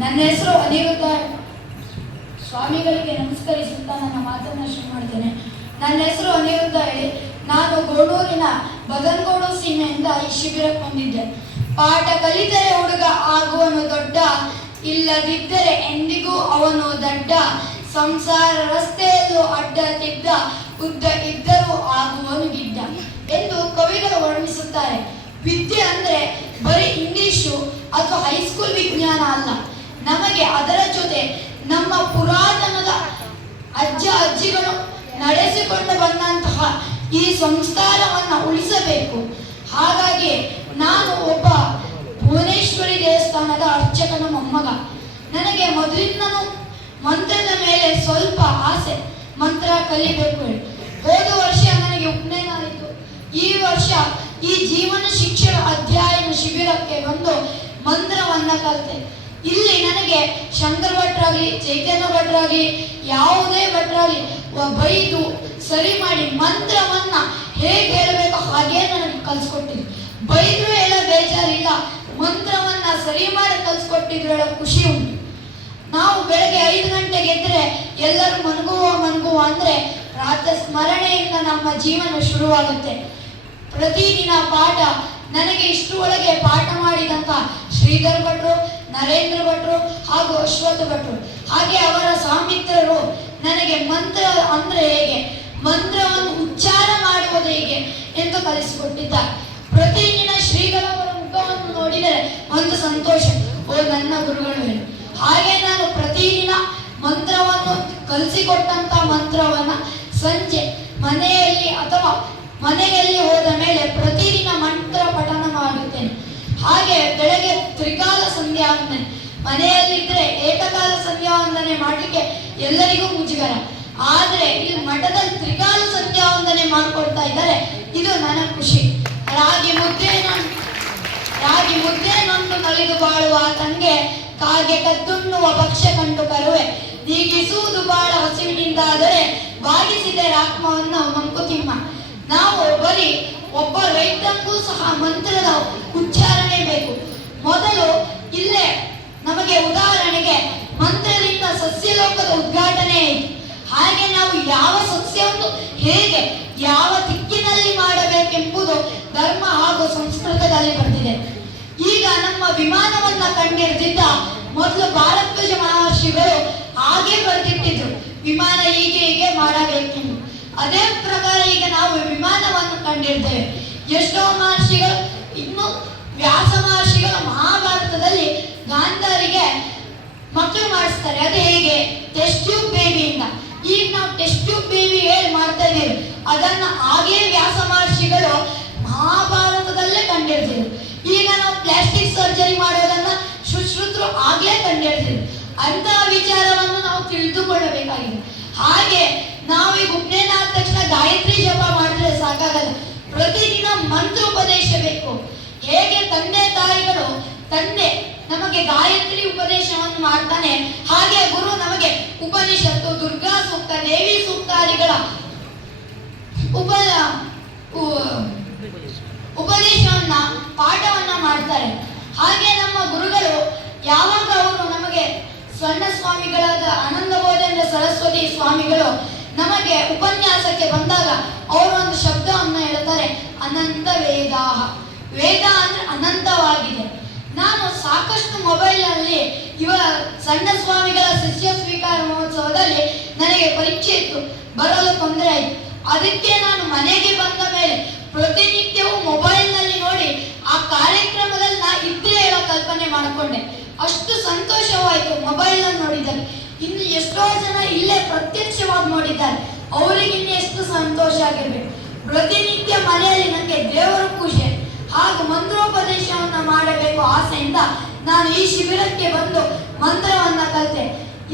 ನನ್ನ ಹೆಸರು ಅನಿರುದ್ಧ. ಸ್ವಾಮಿಗಳಿಗೆ ನಮಸ್ಕರಿಸುತ್ತಾ ನನ್ನ ಮಾತನ್ನು ಶುರು ಮಾಡ್ತೇನೆ. ನನ್ನ ಹೆಸರು ಅನಿರುದ್ಧ ಹೇಳಿ, ನಾನು ಗೋಡೂರಿನ ಬಗನ್ಗೋಡು ಸೀಮೆಯಿಂದ ಈ ಶಿಬಿರಕ್ಕೆ ಬಂದಿದ್ದೆ. ಪಾಠ ಕಲಿತರೆ ಹುಡುಗ ಆಗುವನು ದೊಡ್ಡ, ಇಲ್ಲದಿದ್ದರೆ ಎಂದಿಗೂ ಅವನು ದಡ್ಡ. ಸಂಸಾರ ರಸ್ತೆಯಲ್ಲೂ ಅಡ್ಡ ತಿದ್ದ, ಉದ್ದ ಇದ್ದರೂ ಆಗುವನು ಗಿಡ್ಡ ಎಂದು ಕವಿಗಳು ವರ್ಣಿಸುತ್ತಾರೆ. ವಿದ್ಯೆ ಅಂದ್ರೆ ಬರೀ ಇಂಗ್ಲಿಷು ಅಥವಾ ಹೈಸ್ಕೂಲ್ ವಿಜ್ಞಾನ ಅಲ್ಲ. ನಮಗೆ ಅದರ ಜೊತೆ ನಮ್ಮ ಪುರಾತನದ ಅಜ್ಜ ಅಜ್ಜಿಗಳು ನಡೆಸಿಕೊಂಡು ಬಂದಂತಹ ಈ ಸಂಸ್ಕಾರವನ್ನ ಉಳಿಸಬೇಕು. ಹಾಗಾಗಿ ನಾನು ಒಬ್ಬ ಭುವನೇಶ್ವರಿ ದೇವಸ್ಥಾನದ ಅರ್ಚಕನ ಮೊಮ್ಮಗ. ನನಗೆ ಮೊದಲಿಂದನೂ ಮಂತ್ರದ ಮೇಲೆ ಸ್ವಲ್ಪ ಆಸೆ, ಮಂತ್ರ ಕಲಿಬೇಕು ಹೇಳಿ. ಹೋದ ವರ್ಷ ನನಗೆ ಉಪನಯನ ಆಯಿತು. ಈ ವರ್ಷ ಈ ಜೀವನ ಶಿಕ್ಷಣ ಅಧ್ಯಯನ ಶಿಬಿರಕ್ಕೆ ಬಂದು ಮಂತ್ರವನ್ನ ಕಲಿತೆ. ಇಲ್ಲಿ ನನಗೆ ಶಂಕರ ಭಟ್ರಾಗ್ಲಿ, ಚೈತನ್ಯ ಭಟ್ರಾಗ್ಲಿ, ಯಾವುದೇ ಭಟ್ರಾಗ್ಲಿ ಬೈದು ಸರಿ ಮಾಡಿ ಮಂತ್ರವನ್ನ ಹೇಗೆ ಹೇಳಬೇಕು ಹಾಗೆ ನನಗೆ ಕಲ್ಸ್ಕೊಟ್ಟಿದ್ರು. ಬೈದ್ರು ಹೇಳೋ ಬೇಜಾರಿಲ್ಲ, ಮಂತ್ರವನ್ನ ಸರಿ ಮಾಡಿ ಕಲ್ಸ್ಕೊಟ್ಟಿದ್ರು ಹೇಳೋ ಖುಷಿ ಉಂಟು. ನಾವು ಬೆಳಗ್ಗೆ ಐದು ಗಂಟೆಗೆ ಎದ್ರೆ ಎಲ್ಲರೂ ಮನಗುವ ಮನಗುವ ಅಂದ್ರೆ ರಾತ್ರಿ ಸ್ಮರಣೆಯಿಂದ ನಮ್ಮ ಜೀವನ ಶುರುವಾಗುತ್ತೆ. ಪ್ರತಿದಿನ ಪಾಠ, ನನಗೆ ಇಷ್ಟರೊಳಗೆ ಪಾಠ ಮಾಡಿದಂತ ಶ್ರೀಧರ್ ಭಟ್ರು ನರೇಂದ್ರ ಭಟ್ರು ಹಾಗೂ ಅಶ್ವಥ ಭಟ್ರು. ಹಾಗೆ ಅವರ ಸಾಮಿತ್ರರು ನನಗೆ ಮಂತ್ರ ಅಂದ್ರೆ ಹೇಗೆ? ಮಂತ್ರವನ್ನು ಉಚ್ಚಾರ ಮಾಡುವುದು ಹೇಗೆ ಎಂದು ಕಲಿಸಿಕೊಟ್ಟಿದ್ದಾರೆ. ಪ್ರತಿದಿನ ಶ್ರೀಗಳವರ ಮುಖವನ್ನು ನೋಡಿದರೆ ಒಂದು ಸಂತೋಷ. ಓ, ನನ್ನ ಗುರುಗಳು. ಹೇಳಿ ಹಾಗೆ ನಾನು ಪ್ರತಿದಿನ ಮಂತ್ರವನ್ನು ಕಲಿಸಿಕೊಟ್ಟಂತ ಮಂತ್ರವನ್ನ ಸಂಜೆ ಮನೆಯಲ್ಲಿ ಅಥವಾ ಮನೆಯಲ್ಲಿ ಹೋದ ಮೇಲೆ ಪ್ರತಿದಿನ ಮಂತ್ರ ಪಠನ ಮಾಡುತ್ತೇನೆ. ಹಾಗೆ ಬೆಳಗ್ಗೆ ತ್ರಿಕಾಲ ಮನೆಯಲ್ಲಿ ಮನೆಯಲ್ಲಿದ್ರೆ ಏಕಕಾಲ ಸಂಧ್ಯಾ ವಂದನೆ ಮಾಡಲಿಕ್ಕೆ ಎಲ್ಲರಿಗೂ ಮುಜುಗರ. ಆದ್ರೆ ಇಲ್ಲಿ ಮಠದಲ್ಲಿ ತ್ರಿಕಾಲ ಸಂಧ್ಯಾ ವಂದನೆ ಮಾಡ್ಕೊಳ್ತಾ ಇದ್ದಾರೆ. ಇದು ನನ್ನ ಖುಷಿ. ರಾಗಿ ಮುದ್ದೆ ರಾಗಿ ಮುದ್ದೆ ನೊಂದು ನಲಿದು ಬಾಳುವ ತಂಗೆ, ಕಾಗೆ ಕದ್ದುಣ್ಣುವ ಪಕ್ಷ ಕಂಡು ಕರುವೆ ನೀಗಿಸುವುದು ಬಾಳ ಹಸಿವಿನಿಂದಾದರೆ ಬಾಗಿಸಿದೆ ಆತ್ಮವನ್ನು ಮಂಕುತಿಮ್ಮ ನಾವು ಬರೀ ಒಬ್ಬ ರೈತಕ್ಕೂ ಸಹ ಮಂತ್ರದ ಉಚ್ಚಾರಣೆ ಬೇಕು. ಮೊದಲು ಇಲ್ಲೇ ನಮಗೆ ಉದಾಹರಣೆಗೆ ಮಂತ್ರದಿಂದ ಸಸ್ಯಲೋಕದ ಉದ್ಘಾಟನೆ ಆಯಿತು. ಹಾಗೆ ನಾವು ಯಾವ ಸಸ್ಯವನ್ನು ಹೇಗೆ ಯಾವ ದಿಕ್ಕಿನಲ್ಲಿ ಮಾಡಬೇಕೆಂಬುದು ಧರ್ಮ ಹಾಗೂ ಸಂಸ್ಕೃತದಲ್ಲಿ ಬರ್ತಿದೆ ಈಗ ನಮ್ಮ ವಿಮಾನವನ್ನ ಕಂಡಿರದಿದ್ದ ಮೊದಲು ಭಾರದ್ವಾಜ ಮಹರ್ಷಿಗಳು ಹಾಗೆ ಬರೆದಿಟ್ಟಿದ್ರು. ವಿಮಾನ ಹೀಗೆ ಹೀಗೆ ಮಾಡಬೇಕೆಂದು. ಅದೇ ಪ್ರಕಾರ ಈಗ ನಾವು ವಿಮಾನವನ್ನು ಕಂಡಿರ್ತೇವೆ. ಎಷ್ಟೋ ಮಹರ್ಷಿಗಳು ಇನ್ನು ವ್ಯಾಸ ಮಹರ್ಷಿಗಳು ಮಹಾಭಾರತದಲ್ಲಿ ಗಾಂಧಾರಿಗೆ ಮಕ್ಕಳು ಮಾಡಿಸ್ತಾರೆ. ಅದು ಹೇಗೆ? ಟೆಸ್ಟ್ ಟ್ಯೂಬ್ ಬೇಬಿಯಿಂದ ಈಗ ನಾವು ಟೆಸ್ಟ್ ಟ್ಯೂಬ್ ಬೇಬಿ ಹೇಳಿ ಮಾಡ್ತಾ ಇದೀವಿ ಅದನ್ನ ಹಾಗೇ ವ್ಯಾಸ ಮಹರ್ಷಿಗಳು ಮಹಾಭಾರತದಲ್ಲೇ ಕಂಡಿರ್ತೀವಿ. ಈಗ ನಾವು ಪ್ಲಾಸ್ಟಿಕ್ ಸರ್ಜರಿ ಮಾಡೋದನ್ನ ಶುಶ್ರುತರು ಆಗ್ಲೇ ಕಂಡಿರ್ತೀವಿ. ಅಂತಹ ವಿಚಾರವನ್ನು ನಾವು ತಿಳಿದುಕೊಳ್ಳಬೇಕಾಗಿದೆ. ಹಾಗೆ ನಾವು ಈಗ ಉಪನಯನ ತಕ್ಷಣ ಗಾಯತ್ರಿ ಜಪ ಮಾಡಿದ್ರೆ ಸಾಕಾಗಲ್ಲ. ಪ್ರತಿದಿನ ಮಂತ್ರೋಪದೇಶ ಬೇಕು. ಹೇಗೆ ತಂದೆ ತಾಯಿಗಳು ತಂದೆ ನಮಗೆ ಗಾಯತ್ರಿ ಉಪದೇಶವನ್ನು ಮಾಡ್ತಾನೆ, ಹಾಗೆ ಗುರು ನಮಗೆ ಉಪನಿಷತ್ತು, ದುರ್ಗಾ ಸೂಕ್ತ, ದೇವಿ ಸೂಕ್ತಾದಿಗಳ ಉಪ ಉಪದೇಶವನ್ನ, ಪಾಠವನ್ನ ಮಾಡ್ತಾರೆ. ಹಾಗೆ ನಮ್ಮ ಗುರುಗಳು ಯಾವಾಗ ಅವರು ನಮಗೆ ಸ್ವರ್ಣ ಸ್ವಾಮಿಗಳಾದ ಆನಂದ ಬೋಧೇಂದ್ರ ಸರಸ್ವತಿ ಸ್ವಾಮಿಗಳು ನಮಗೆ ಉಪನ್ಯಾಸಕ್ಕೆ ಬಂದಾಗ ಅವರು ಒಂದು ಶಬ್ದವನ್ನು ಹೇಳ್ತಾರೆ, ಅನಂತ ವೇದಾಹ. ವೇದ ಅಂದ್ರೆ ಅನಂತವಾಗಿದೆ. ನಾನು ಸಾಕಷ್ಟು ಮೊಬೈಲ್ನಲ್ಲಿ ಇವ ಸಣ್ಣ ಸ್ವಾಮಿಗಳ ಶಿಷ್ಯ ಸ್ವೀಕಾರ ಮಹೋತ್ಸವದಲ್ಲಿ ನನಗೆ ಪರೀಕ್ಷೆ ಇತ್ತು. ಬರಲು ತೊಂದರೆ ಆಯಿತು. ಅದಕ್ಕೆ ನಾನು ಮನೆಗೆ ಬಂದ ಮೇಲೆ ಪ್ರತಿನಿತ್ಯವೂ ಮೊಬೈಲ್ನಲ್ಲಿ ನೋಡಿ ಆ ಕಾರ್ಯಕ್ರಮದಲ್ಲಿ ನಾ ಇದ್ರೆ ಇರೋ ಕಲ್ಪನೆ ಮಾಡಿಕೊಂಡೆ. ಅಷ್ಟು ಸಂತೋಷವಾಯಿತು ಮೊಬೈಲನ್ನು ನೋಡಿದ್ದಾರೆ ಇನ್ನು ಎಷ್ಟೋ ಜನ ಇಲ್ಲೇ ಪ್ರತ್ಯಕ್ಷವಾಗಿ ನೋಡಿದ್ದಾರೆ. ಅವರಿಗೆ ಎಷ್ಟು ಸಂತೋಷ ಆಗಿರ್ಬೇಕು. ಪ್ರತಿನಿತ್ಯ ಮನೆಯಲ್ಲಿ ನನಗೆ ದೇವರ ಪೂಜೆ ಹಾಗೂ ಮಂತ್ರೋಪದೇಶವನ್ನ ಮಾಡಬೇಕು ನಾನು ಈ ಶಿಬಿರಕ್ಕೆ ಬಂದು ಮಂತ್ರವನ್ನ ಕಲಿತೆ.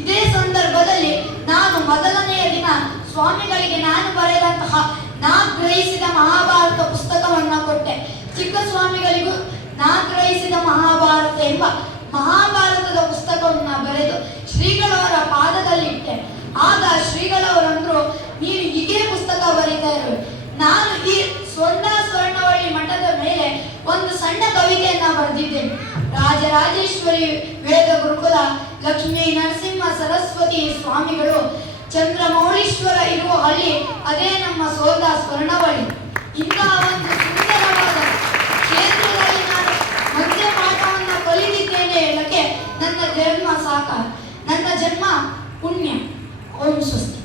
ಇದೇ ಸಂದರ್ಭದಲ್ಲಿ ನಾನು ಮೊದಲನೆಯ ದಿನ ಸ್ವಾಮಿಗಳಿಗೆ ನಾನು ಬರೆದಂತಹ ನಾ ಗ್ರಹಿಸಿದ ಮಹಾಭಾರತ ಪುಸ್ತಕವನ್ನ ಕೊಟ್ಟೆ. ಚಿಕ್ಕ ಸ್ವಾಮಿಗಳಿಗೂ ನಾ ಗ್ರಹಿಸಿದ ಮಹಾಭಾರತ ಎಂಬ ಮಹಾಭಾರತದ ಪುಸ್ತಕವನ್ನ ಬರೆದು ಶ್ರೀಗಳವರ ಪಾದದಲ್ಲಿ ಇಟ್ಟೆ. ಆಗ ಶ್ರೀಗಳವರಂದ್ರು, ನೀನು ಹೀಗೆ ಪುಸ್ತಕ ಬರೀತಾ ಇರು ನಾನು ಈ ಸ್ವರ್ಣ ಸ್ವರ್ಣವಳ್ಳಿ ಮಠದ ಮೇಲೆ ಒಂದು ಸಣ್ಣ ಕವಿತೆಯನ್ನ ಬರೆದಿದ್ದೇನೆ. ರಾಜರಾಜೇಶ್ವರಿ ವೇದ ಗುರುಕುಲ, ಲಕ್ಷ್ಮೀ ನರಸಿಂಹ ಸರಸ್ವತಿ ಸ್ವಾಮಿಗಳು, ಚಂದ್ರಮೌಳೀಶ್ವರ ಇರುವ ಹಳ್ಳಿ, ಅದೇ ನಮ್ಮ ಸೋದ ಸ್ವರ್ಣವಳ್ಳಿ. ಇಂತಹ ಒಂದು ಸುಂದರವಾದ ಕ್ಷೇತ್ರದಲ್ಲಿ ನಾನು ಮಧ್ಯ ಪಾಠವನ್ನು ಕಲಿತಿದ್ದೇನೆ ಹೇಳಕ್ಕೆ ನನ್ನ ಜನ್ಮ ಸಾಕ. ನನ್ನ ಜನ್ಮ ಪುಣ್ಯ. ಓಂ ಸ್ವಸ್ತಿ.